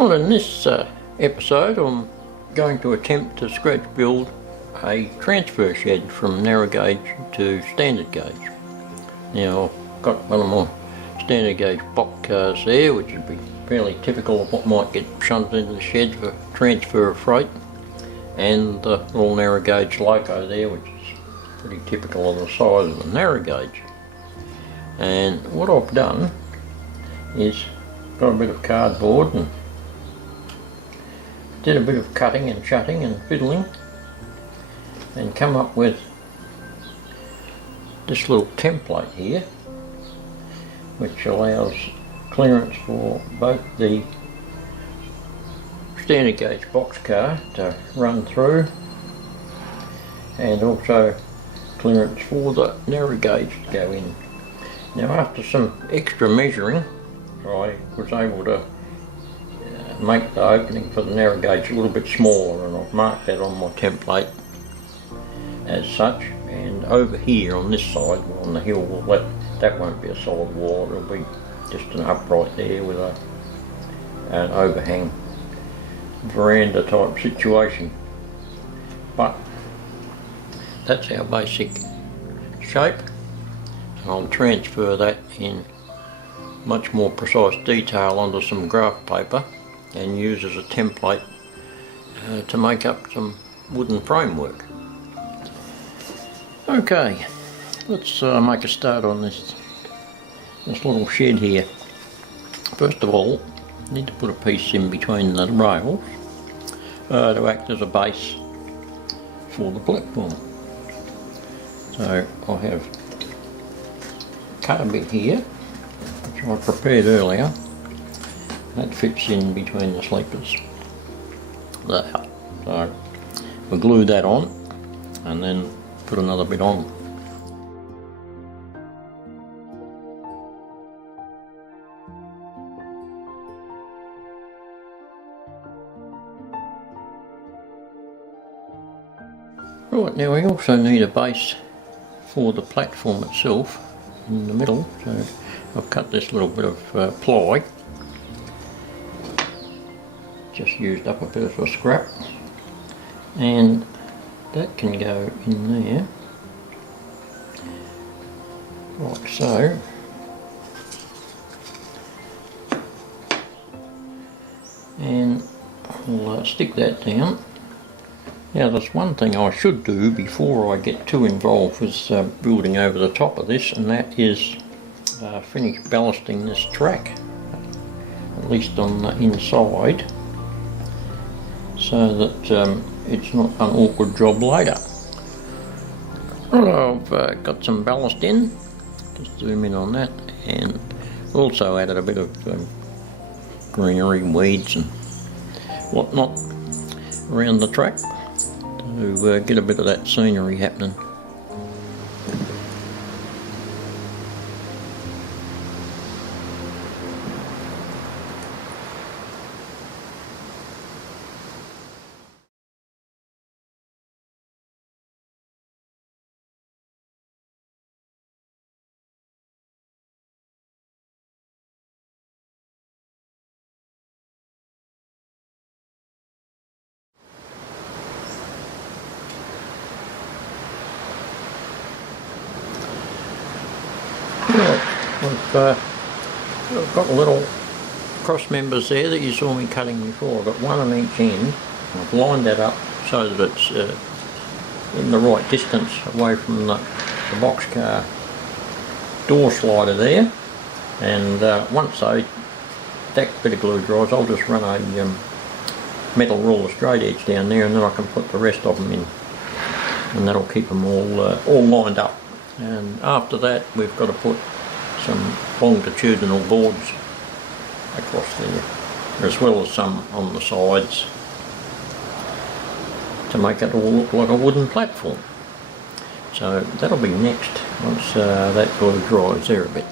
Well, in this episode I'm going to attempt to scratch build a transfer shed from narrow gauge to standard gauge. Now I've got one of my standard gauge box cars there, which would be fairly typical of what might get shunted into the shed for transfer of freight, and the all narrow gauge loco there, which is pretty typical of the size of the narrow gauge. And what I've done is got a bit of cardboard and did a bit of cutting and shutting and fiddling and come up with this little template here, which allows clearance for both the standard gauge box car to run through and also clearance for the narrow gauge to go in. Now, after some extra measuring, I was able to make the opening for the narrow gauge a little bit smaller, and I've marked that on my template as such. And over here on this side, on the hill, that won't be a solid wall, it'll be just an upright there with an overhang veranda type situation. But that's our basic shape. I'll transfer that in much more precise detail onto some graph paper and use as a template to make up some wooden framework. Okay, let's make a start on this little shed here. First of all, I need to put a piece in between the rails to act as a base for the platform. So I have cut a bit here, which I prepared earlier. That fits in between the sleepers there. So we'll glue that on and then put another bit on. Right, now we also need a base for the platform itself in the middle, so I've cut this little bit of ply. Just used up a bit of a scrap, and that can go in there like so. And I'll stick that down. Now, there's one thing I should do before I get too involved with building over the top of this, and that is finish ballasting this track, at least on the inside, so that it's not an awkward job later. Well, I've got some ballast in, just zoom in on that, and also added a bit of greenery, weeds and whatnot around the track to get a bit of that scenery happening. I've got little cross members there that you saw me cutting before. I've got one on each end. I've lined that up so that it's in the right distance away from the boxcar door slider there. And once that bit of glue dries, I'll just run a metal rule of straight edge down there, and then I can put the rest of them in, and that'll keep them all lined up. And after that, we've got to put some longitudinal boards across there, as well as some on the sides, to make it all look like a wooden platform. So that'll be next, once that glue dries there a bit.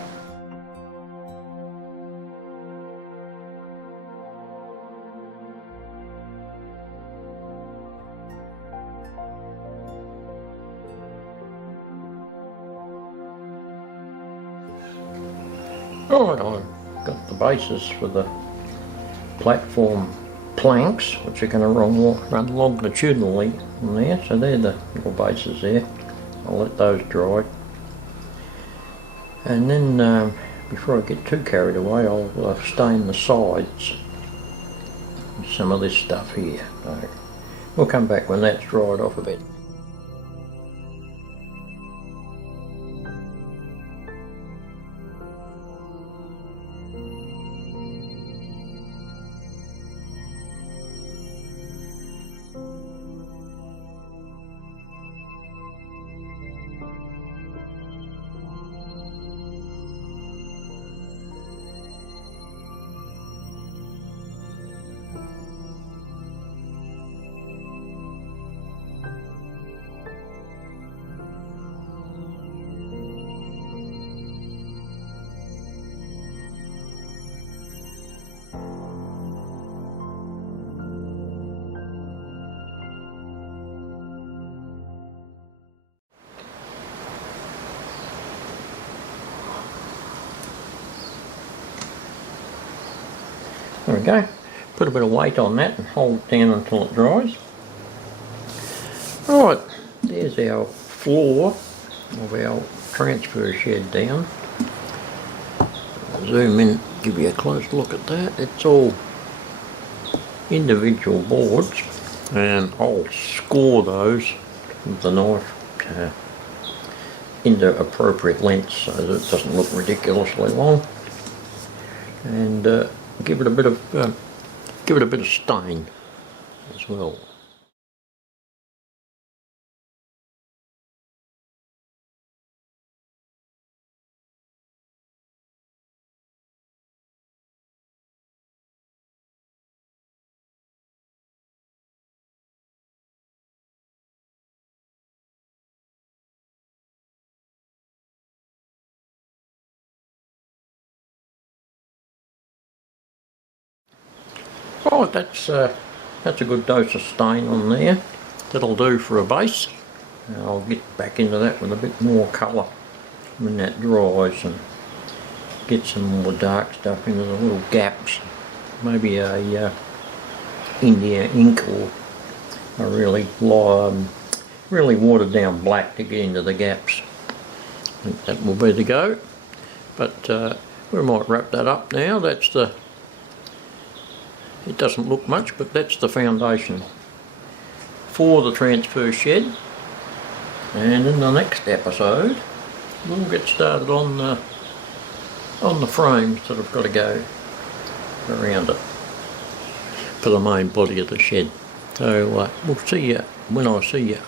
Alright, I've got the bases for the platform planks, which are going to run longitudinally on there. So they're the little bases there. I'll let those dry. And then before I get too carried away, I'll stain the sides with some of this stuff here. So we'll come back when that's dried off a bit. There we go. Put a bit of weight on that and hold it down until it dries. Alright, there's our floor of our transfer shed down. I'll zoom in, give you a close look at that. It's all individual boards, and I'll score those with the knife into appropriate lengths so that it doesn't look ridiculously long. And give it a bit of stain as well. Oh, that's a good dose of stain on there. That'll do for a base. I'll get back into that with a bit more colour when that dries and get some more dark stuff into the little gaps. Maybe a India ink or a really watered down black to get into the gaps. I think that will be the go. But we might wrap that up now. It doesn't look much, but that's the foundation for the transfer shed. And in the next episode, we'll get started on the frames that have got to go around it for the main body of the shed. So we'll see you when I see you.